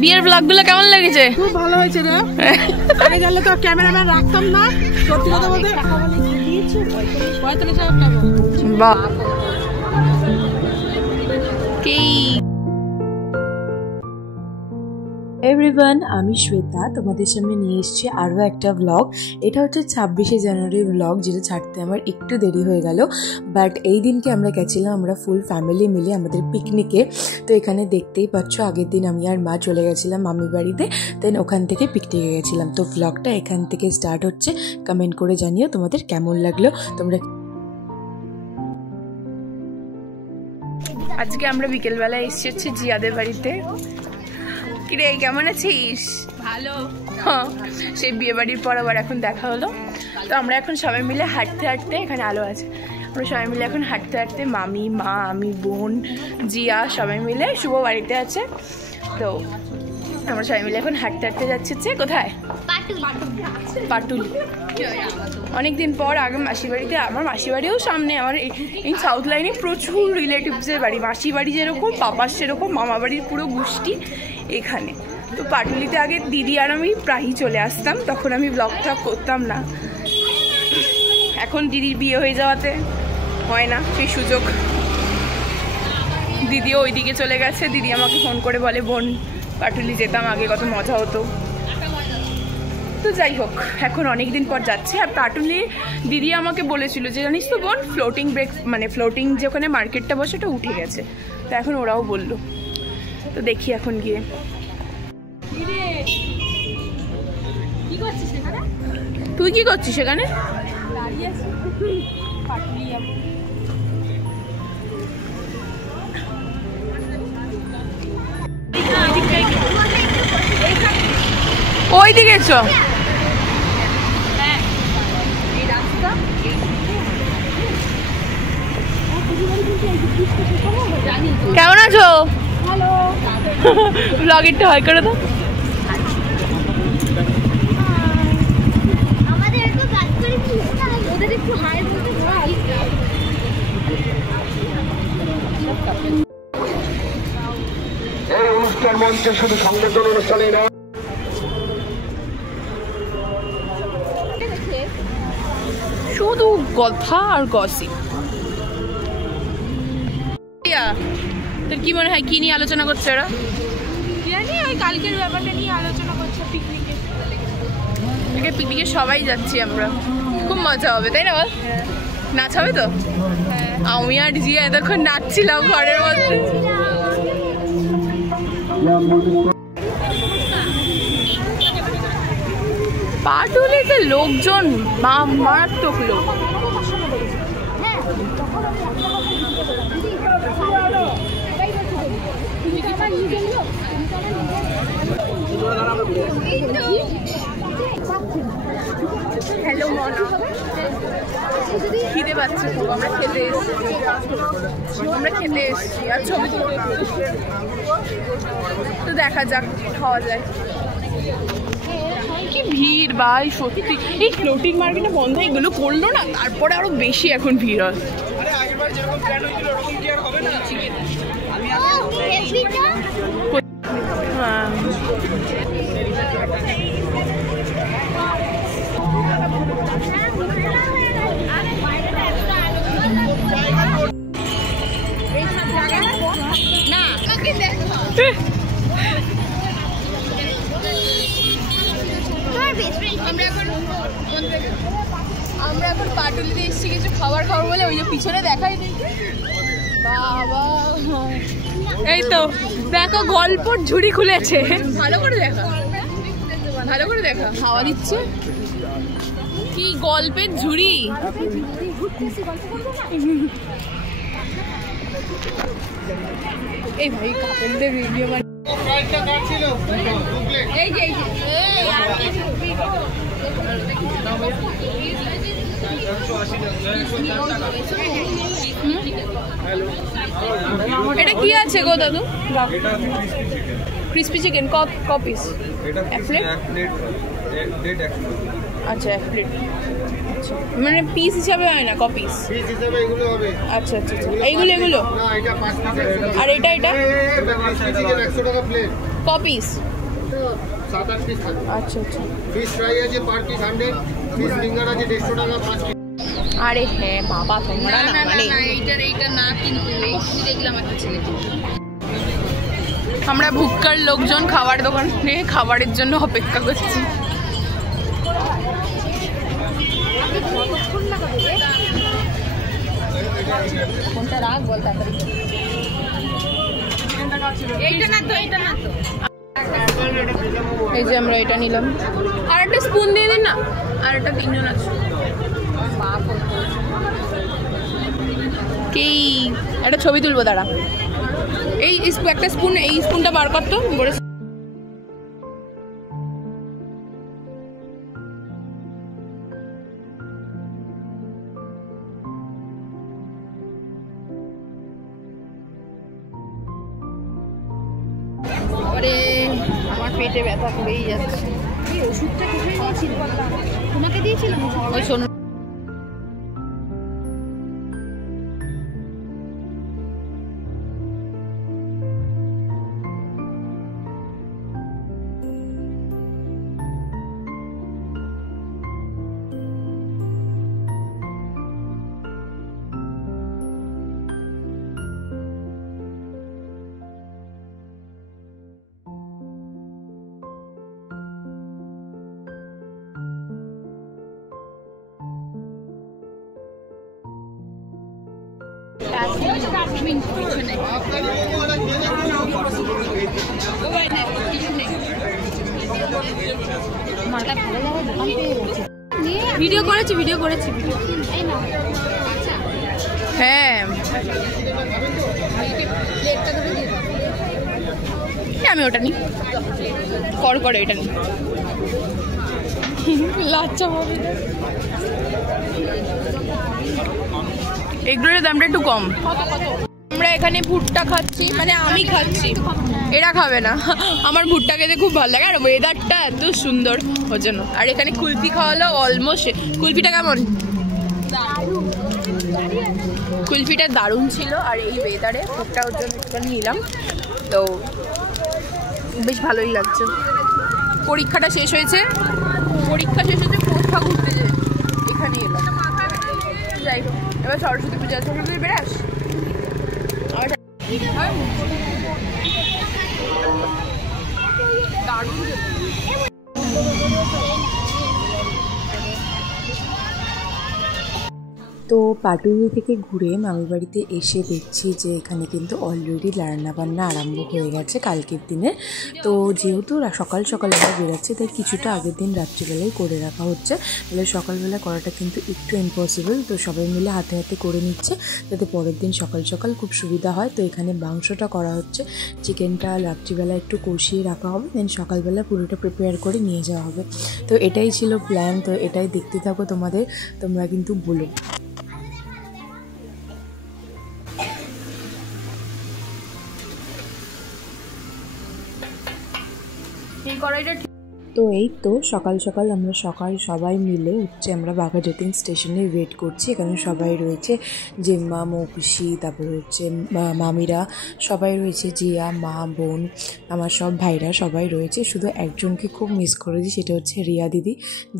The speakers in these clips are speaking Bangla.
বিয়ের ব্লগগুলো কেমন লেগেছে? খুব ভালো হয়েছে রে। আগে জানলে তো ক্যামেরাম্যান রাখতাম না। সত্যি কথা বলতে 45,000 টাকা। বাহ কি এভরিওয়ান, আমি শ্বেতা তোমাদের সামনে নিয়ে এসেছি আরও একটা ব্লগ। এটা হচ্ছে 26শে জানুয়ারির ব্লগ, যেটা ছাড়তে আমার একটু দেরি হয়ে গেল। বাট এই দিনকে আমরা গেছিলাম আমরা ফুল ফ্যামিলি মিলে আমাদের পিকনিকে। তো এখানে দেখতেই পাচ্ছ আগের দিন আমি আর মা চলে গেছিলাম মামির বাড়িতে, দেন ওখান থেকে পিকনিকে গেছিলাম। তো ব্লগটা এখান থেকে স্টার্ট হচ্ছে। কমেন্ট করে জানিও তোমাদের কেমন লাগলো। তোমরা আজকে আমরা বিকেলবেলা এসেছি হচ্ছে জিয়াদের বাড়িতে। কিরে কেমন আছিস? ভালো। হ্যাঁ, সেই বিয়ে বাড়ির পর আবার এখন দেখা হলো। তো আমরা এখন সবাই মিলে হাঁটতে হাঁটতে, এখানে আলো আছে, আমরা সবাই মিলে এখন হাঁটতে হাঁটতে, মামি, মা, আমি, বোন, জিয়া সবাই মিলে, শুভ বাড়িতে আছে। তো আমরা সবাই মিলে এখন হাঁটতে হাঁটতে যাচ্ছি হচ্ছে কোথায়? পাটুলি। অনেকদিন পর আগে মাসি বাড়িতে, আমার মাসি বাড়িও সামনে, আমার এই সাউথ লাইনে প্রচুর রিলেটিভসের বাড়ি। মাসি বাড়ি যেরকম, পাপার সেরকম, মামা বাড়ির পুরো গোষ্ঠী এখানে। তো পাটুলিতে আগে দিদি আর আমি প্রায়ই চলে আসতাম, তখন আমি ব্লগটা করতাম না। এখন দিদির বিয়ে হয়ে যাওয়াতে হয় না সেই সুযোগ। দিদিও ওইদিকে চলে গেছে। দিদি আমাকে ফোন করে বলে, বোন পাটুলি যেতাম আগে, কত মজা হতো। তো যাই হোক, এখন অনেক দিন পর যাচ্ছে। আর পাটুলি দিদি আমাকে বলেছিল যে জানিস তো বোন, ফ্লোটিং ব্রেক মানে ফ্লোটিং যে ওখানে মার্কেটটা বসে ওটা উঠে গেছে। তো এখন ওরাও বললো, তো দেখি এখন গিয়ে। তুই কি করছিস সেখানে? ওই দিকে চ। কেমন আছো? ব্লগেরটা হয় করে দাও। এই অনুষ্ঠান মঞ্চে শুধু সংগঠন অনুষ্ঠানে না, শুধু কথা আর গসিপ। তোর কি মনে হয় কি নিয়ে আলোচনা করছে ওরা? জানি ওই কালকের ব্যাপারটা নিয়ে আলোচনা করছে পিকনিকে। পিকনিকে সবাই যাচ্ছি আমরা, খুব মজা হবে তাই না বল? নাচ হবে তো? আমি আর জিয়া এতক্ষণ নাচছিলাম ঘরের মধ্যে। পাটুলিতে লোকজন মারাত্মক লোক। হ্যালো মনা, খিদে পাচ্ছে খুব, আমরা খেতে এসেছি আর ছবি তুলতে। তো দেখা যাক খাওয়া যায়। কি ভিড় ভাই সত্যি। এই ফ্লোটিং মার্কেটে বন্ধ এগুলো করলো না, তারপরে আরো বেশি এখন ভিড় হয়। হ্যাঁ আমরা এখন পাটুলিতে এসেছি কিছু খাবার খাবো বলে, ওই যে পিছনে দেখাই বাবা। এই তো দেখো গল্পর ঝুড়ি খুলেছে, ভালো করে দেখা, ভালো করে দেখা, হাওয়া দিচ্ছে। কি গল্পের ঝুড়ি! এই ভাই কাপড়দের ভিডিও মানে এই যে এটা কি আছে গো দাদু? ক্রিসপি চিকেন ক পিস? এক প্লেট। আচ্ছা এক প্লেট, মানে পিস হিসাবে হয় না, ক পিস? পিস হিসেবে এগুলো হবে। আচ্ছা আচ্ছা আচ্ছা, এইগুলো না এটা 5 পিস। আর এটা 100 টাকা প্লেট। কপিস 7-8 পিস থাকে। আচ্ছা আচ্ছা। ফিশ ফ্রাই আছে পার পিস 100, ফিশ ফিঙ্গার আছে 150 টাকা 5 পিস। আরে হ্যাঁ বাবা তোমরা না মানে এইটা না কিন্তু দেখলাম একটা ছেলে। আমরা ভুক্কার লোকজন খাবার দোকানে খাবারের জন্য অপেক্ষা করছি। কোনটা রাখ বল তাড়াতাড়ি। এইটা না তো এই যে আমরা এটা নিলাম। আর একটা স্পুন দিয়ে দিন না, আর একটা 3জন আছে। কি একটা ছবি তুলবো দাঁড়া। এই একটা স্পুন, এই স্পুনটা বার করতো বলে। আমার পেটে ব্যথা করেই যাচ্ছে। এই ওষুধটা কোথায় পাচ্ছি বললাম তোমাকে দিয়েছিলাম ওই শোনো। ভিডিও করেছি হ্যাঁ আমি ওটা নিই করে এটা নিই লাচ্চা হবে। এগুলোর দামটা একটু কম। আমরা এখানে ভুট্টা খাচ্ছি, মানে আমি খাচ্ছি, এরা খাবে না। আমার ভুট্টা খেতে খুব ভালো লাগে আর ওয়েদারটা এত সুন্দর ওর জন্য। আর এখানে কুলফি খাওয়ালো অলমোস্ট। কুলফিটা কেমন? কুলফিটা দারুণ ছিল। আর এই ওয়েদারে ভুট্টা ওর জন্য একটুখানি নিলাম, তো বেশ ভালোই লাগছে। পরীক্ষা শেষ হয়েছে কোথা ঘুরতে যাই, এখানে এলাম। যাই হোক, এবার সরস্বতী পূজা বেরাস। দারুণ তো পাটুলি থেকে ঘুরে মামির বাড়িতে এসে দেখছি যে এখানে কিন্তু অলরেডি রান্নাবান্না আরম্ভ হয়ে গেছে কালকের দিনে। তো যেহেতু সকাল সকাল আমরা বেরোচ্ছি, তাই কিছুটা আগের দিন রাত্রিবেলায় করে রাখা হচ্ছে। তাহলে সকালবেলা করাটা কিন্তু একটু ইম্পসিবল, তো সবাই মিলে হাতে হাতে করে নিচ্ছে যাতে পরের দিন সকাল সকাল খুব সুবিধা হয়। তো এখানে মাংসটা করা হচ্ছে, চিকেনটা রাত্রিবেলা একটু কষিয়ে রাখা হবে, দেন সকালবেলা পুরোটা প্রিপেয়ার করে নিয়ে যাওয়া হবে। তো এটাই ছিল প্ল্যান। তো এটাই দেখতে থাকো তোমরা কিন্তু বলো। তো এই তো সকাল সকাল আমরা সবাই মিলে আমরা বাঘাযতীন স্টেশনে ওয়েট করছি। এখানে সবাই রয়েছে, জেম্মা, মৌপিসি, তারপরে হচ্ছে মামিরা সবাই রয়েছে, জিয়া, মা, বোন, আমার সব ভাইরা সবাই রয়েছে। শুধু একজনকে খুব মিস করেছি, সেটা হচ্ছে রিয়া দিদি,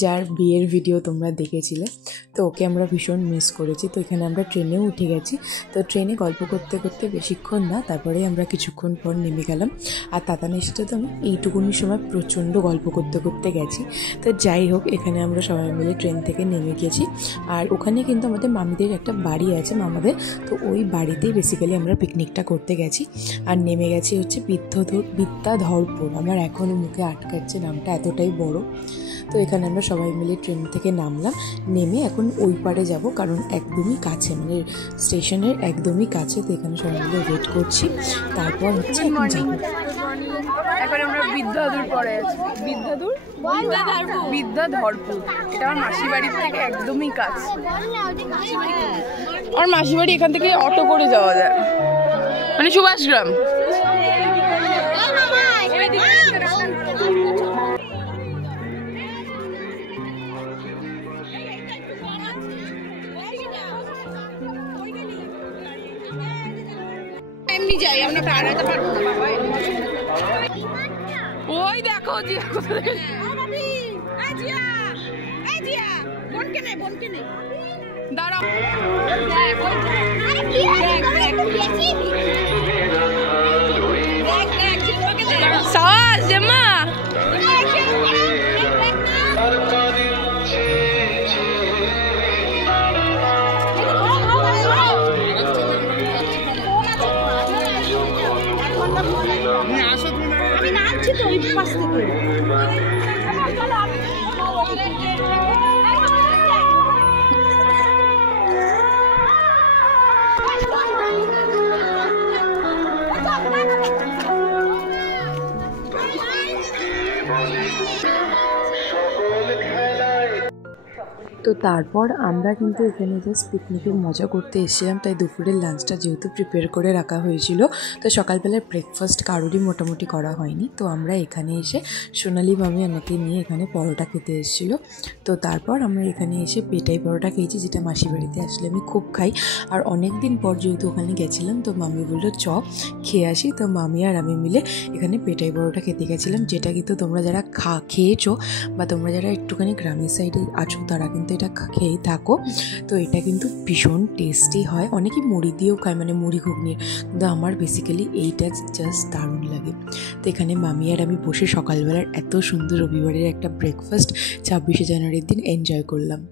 যার বিয়ের ভিডিও তোমরা দেখেছিলে। তো ওকে আমরা ভীষণ মিস করেছি। তো এখানে আমরা ট্রেনেও উঠে গেছি। তো ট্রেনে গল্প করতে করতে বেশিক্ষণ না, তারপরে আমরা কিছুক্ষণ পর নেমে গেলাম। আর তাতানের সাথে তো আমি এইটুকুনি সময় প্রচণ্ড গল্প করতে করতে গেছি। তো যাই হোক, এখানে আমরা সবাই মিলে ট্রেন থেকে নেমে গেছি। আর ওখানে কিন্তু আমাদের মামিদের একটা বাড়ি আছে মামাদের, তো ওই বাড়িতেই বেসিক্যালি আমরা পিকনিকটা করতে গেছি। আর নেমে গেছি হচ্ছে বিদ্যাধরপুর। আমার এখনও মুখে আটকাচ্ছে নামটা, এতটাই বড়। তো এখানে আমরা সবাই মিলে ট্রেন থেকে নামলাম, নেমে এখন ওই পারে যাব, কারণ একদমই কাছে, মানে স্টেশনের একদমই কাছে। তো এখানে সবাই মিলে ওয়েট করছি, তারপর হচ্ছে এখন যাবো। এখন আমরা বিদ্যাধর পরে আছি। বিদ্যাধরপুর, এটা আমার মাসি বাড়ির থেকে একদমই কাছে। আমার মাসি বাড়ি এখান থেকে অটো করে যাওয়া যায়, মানে সুভাষগ্রাম। এমনি যাই, আমরা পাড়াতে পারবো না বাবা। ওই দেখো জিয়া কোথায় দাঁড়াও সাজ মা আমি নামছি তো ওই পাশ থেকে তো তারপর আমরা কিন্তু এখানে জাস্ট পিকনিকের মজা করতে এসেছিলাম, তাই দুপুরের লাঞ্চটা যেহেতু প্রিপেয়ার করে রাখা হয়েছিল, তো সকালবেলার ব্রেকফাস্ট কারোরই মোটামুটি করা হয়নি। তো আমরা এখানে এসে সোনালি মামি আমাকে নিয়ে এখানে পরোটা খেতে এসেছিলো। তো তারপর আমরা এখানে এসে পেটাই পরোটা খেয়েছি, যেটা মাসি বাড়িতে আসলে আমি খুব খাই। আর অনেক দিন পর যেহেতু ওখানে গেছিলাম, তো মামি বললো চ খেয়ে আসি। তো মামি আর আমি মিলে এখানে পেটাই পরোটা খেতে গেছিলাম, যেটা কিন্তু তোমরা যারা খেয়েছো বা তোমরা যারা একটুখানি গ্রামের সাইডে আছো তারা কিন্তু এটা খেয়ে থাকো। তো এটা কিন্তু ভীষণ টেস্টি হয়, অনেকেই মুড়ি দিয়েও খায়, মানে মুড়ি ঘুগনি, কিন্তু আমার বেসিক্যালি এইটা জাস্ট দারুণ লাগে। তো এখানে মামি আর আমি বসে সকালবেলার এত সুন্দর রবিবারের একটা ব্রেকফাস্ট 26শে জানুয়ারির দিন এনজয় করলাম।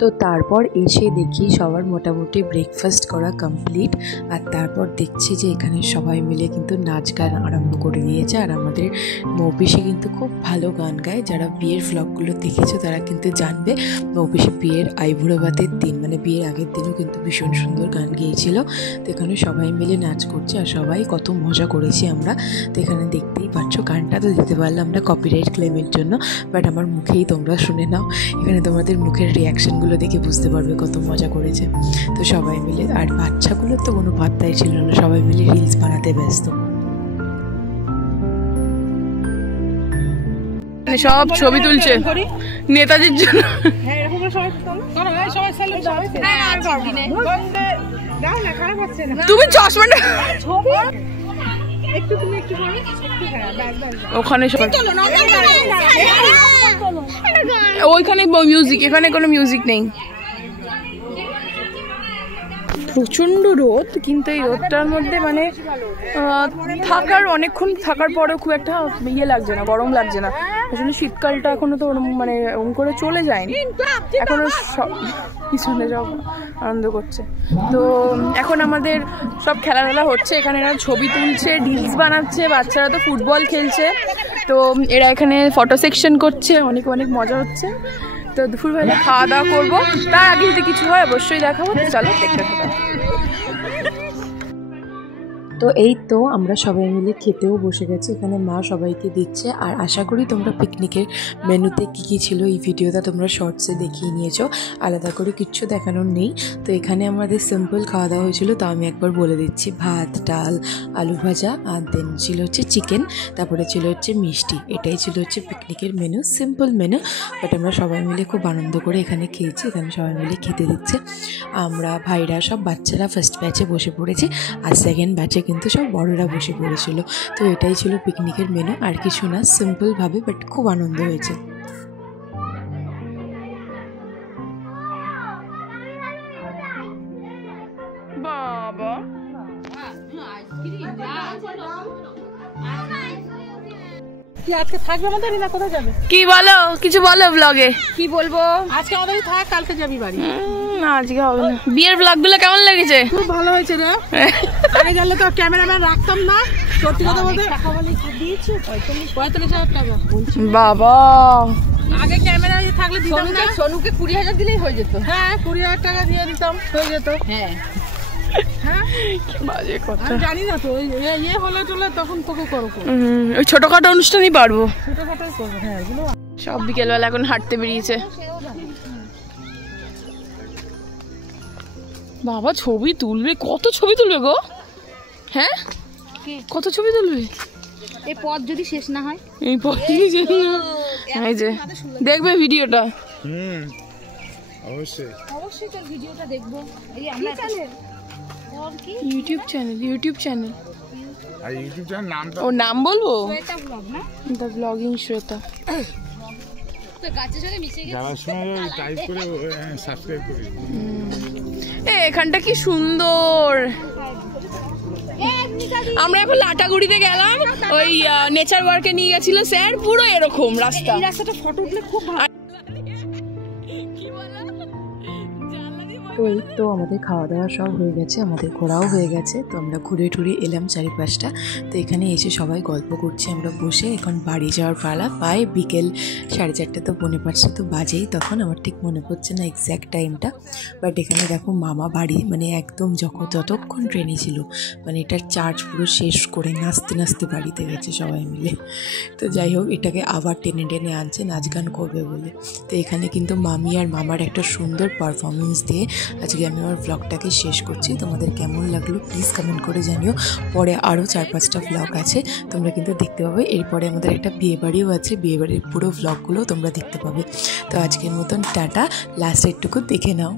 তো তারপর এসে দেখি সবার মোটামুটি ব্রেকফাস্ট করা কমপ্লিট, আর তারপর দেখছি যে এখানে সবাই মিলে কিন্তু নাচ গান আরম্ভ করে দিয়েছে। আর আমাদের মৌপিসি কিন্তু খুব ভালো গান গায়, যারা বিয়ের ভ্লগগুলো দেখেছো তারা কিন্তু জানবে। মৌপিসি বিয়ের আইবুড়ো ভাতের দিন, মানে বিয়ের আগের দিনও কিন্তু ভীষণ সুন্দর গান গেয়েছিল। তো এখানে সবাই মিলে নাচ করছে আর সবাই কত মজা করেছি আমরা। তো এখানে দেখতেই পাচ্ছ, গানটা তো দিতে পারলাম না কপিরাইট ক্লেমের জন্য, বাট আমার মুখেই তোমরা শুনে নাও, এখানে তোমাদের মুখের রিয়াকশানগুলো দেখে বুঝতে পারবে কত মজা করেছে। তো সবাই মিলে, আর বাচ্চাগুলোর তো কোনো পাত্তাই ছিল না, সবাই মিলে রিলস বানাতে ব্যস্ত। সব ছবি তুলছে নেতাজির জন্য। তুমি চশমাটা ওখানে ওইখানে মিউজিক, এখানে কোনো মিউজিক নেই। প্রচন্ড রোদ, কিন্তু এই রোদটার মধ্যে মানে থাকার অনেকক্ষণ থাকার পরেও খুব একটা ইয়ে লাগছে না, গরম লাগছে না। আসলে শীতকালটা এখনো তো মানে ওরকম করে চলে যায়নি, এখনো পিছনে সব আনন্দ করছে। তো এখন আমাদের সব খেলাধুলা হচ্ছে, এখানে এরা ছবি তুলছে, রিলস বানাচ্ছে, বাচ্চারা তো ফুটবল খেলছে। তো এরা এখানে ফটো সেকশন করছে, অনেক অনেক মজা হচ্ছে। তো দুপুরবেলা খাওয়া দাওয়া করবো, তার আগে যদি কিছু হয় অবশ্যই দেখাবো। চলো দেখতে থাকো। তো এই তো আমরা সবাই মিলে খেতেও বসে গেছি, এখানে মা সবাইকে দিচ্ছে। আর আশা করি তোমরা পিকনিকের মেনুতে কী কী ছিল এই ভিডিওটা তোমরা শর্টসে দেখিয়ে নিয়েছো, আলাদা করে কিচ্ছু দেখানোর নেই। তো এখানে আমাদের সিম্পল খাওয়া দাওয়া হয়েছিল, তো আমি একবার বলে দিচ্ছি, ভাত, ডাল, আলু ভাজা, আর দেন ছিল হচ্ছে চিকেন, তারপরে ছিল হচ্ছে মিষ্টি। এটাই ছিল হচ্ছে পিকনিকের মেনু, সিম্পল মেনু, বাট আমরা সবাই মিলে খুব আনন্দ করে এখানে খেয়েছি। এখানে সবাই মিলে খেতে দিচ্ছে, আমরা ভাইরা সব বাচ্চারা ফার্স্ট ব্যাচে বসে পড়েছি, আর সেকেন্ড ব্যাচে কিন্তু সব বড়রা বসে পড়েছিল। তো এটাই ছিল পিকনিকের মেনু, আর কিছু না, সিম্পলভাবে বাট খুব আনন্দ হয়েছে। বাবা আজকে থাকবে আমাদের না কোথায় যাবে? কি বলো, কিছু বলো ব্লগে। কি বলবো, আজকে আমাদের থাক, কালকে যাবি বাড়ি। না আজকে হবে না। বিয়ের ব্লগগুলো কেমন লেগেছে? খুব ভালো হয়েছে রে। আগে জানলে তো ক্যামেরাম্যান রাখতাম না, সত্যি কথা বলতে। টাকা বলে দিয়েছে 45,000 টাকা। বাবা আগে ক্যামেরা থাকলে দিতাম না, সোনুকে 20,000 দিলেই হয়ে যেত। হ্যাঁ 20,000 টাকা দিয়ে দিতাম, হয়ে যেত। হ্যাঁ বাজে কথা, জানি না তো, ইয়ে হলে টলে তখন তোকে করো। ওই ছোটখাটো অনুষ্ঠানই পারবো, ছোটখাটোই করবো। হ্যাঁ এগুলো সব বিকেলবেলা এখন হাঁটতে বেরিয়েছে। বাবা ছবি তুলবে, কত ছবি তুলবে গো? হ্যাঁ কত ছবি তুলবে? এই পথ যদি শেষ না হয়, এই পথ এই যে দেখবে ভিডিওটা। অবশ্যই অবশ্যই তোর ভিডিওটা দেখবো। এই আমরা চ্যানেল তোর কি ইউটিউব চ্যানেল আর ইউটিউব চ্যানেল নামটা ও নাম বলবো শ্বেতা ব্লগ না? The blogging Shweta. তো গাছের সাথে মিশে গেছে। যাওয়ার সময় টাইপ করে সাবস্ক্রাইব করি। এখানটা কি সুন্দর। আমরা এখন লাটাগুড়িতে গেলাম, ওই নেচার ওয়ার্কে নিয়ে গেছিল স্যার, পুরো এরকম রাস্তা। এই রাস্তাটা ফটো উঠলে খুব ভালো। তো এই তো আমাদের খাওয়া দাওয়া সব হয়ে গেছে, আমাদের ঘোরাও হয়ে গেছে। তো আমরা ঘুরে টুরে এলাম চারিপাশটা। তো এখানে এসে সবাই গল্প করছি আমরা বসে। এখন বাড়ি যাওয়ার পালা, প্রায় বিকেল 4:30 তো 5:45 তো বাজেই তখন, আমার ঠিক মনে পড়ছে না এক্স্যাক্ট টাইমটা। বাট এখানে দেখো মামা বাড়ি মানে একদম যতক্ষণ ট্রেনে ছিল মানে এটার চার্জ পুরো শেষ করে নাচতে নাচতে বাড়িতে গেছে সবাই মিলে। তো যাই হোক, এটাকে আবার টেনে আনছে নাচ গান করবে বলে। তো এখানে কিন্তু মামি আর মামার একটা সুন্দর পারফরমেন্স দিয়ে আজকে আমি আমার ব্লগটাকে শেষ করছি। তোমাদের কেমন লাগলো প্লিজ কমেন্ট করে জানিও। পরে আরও 4-5টা ব্লগ আছে, তোমরা কিন্তু দেখতে পাবে। এরপরে আমাদের একটা বিয়েবাড়িও আছে, বিয়েবাড়ির পুরো ব্লগগুলো তোমরা দেখতে পাবে। তো আজকের মতন টাটা, লাস্ট একটুকু দেখে নাও।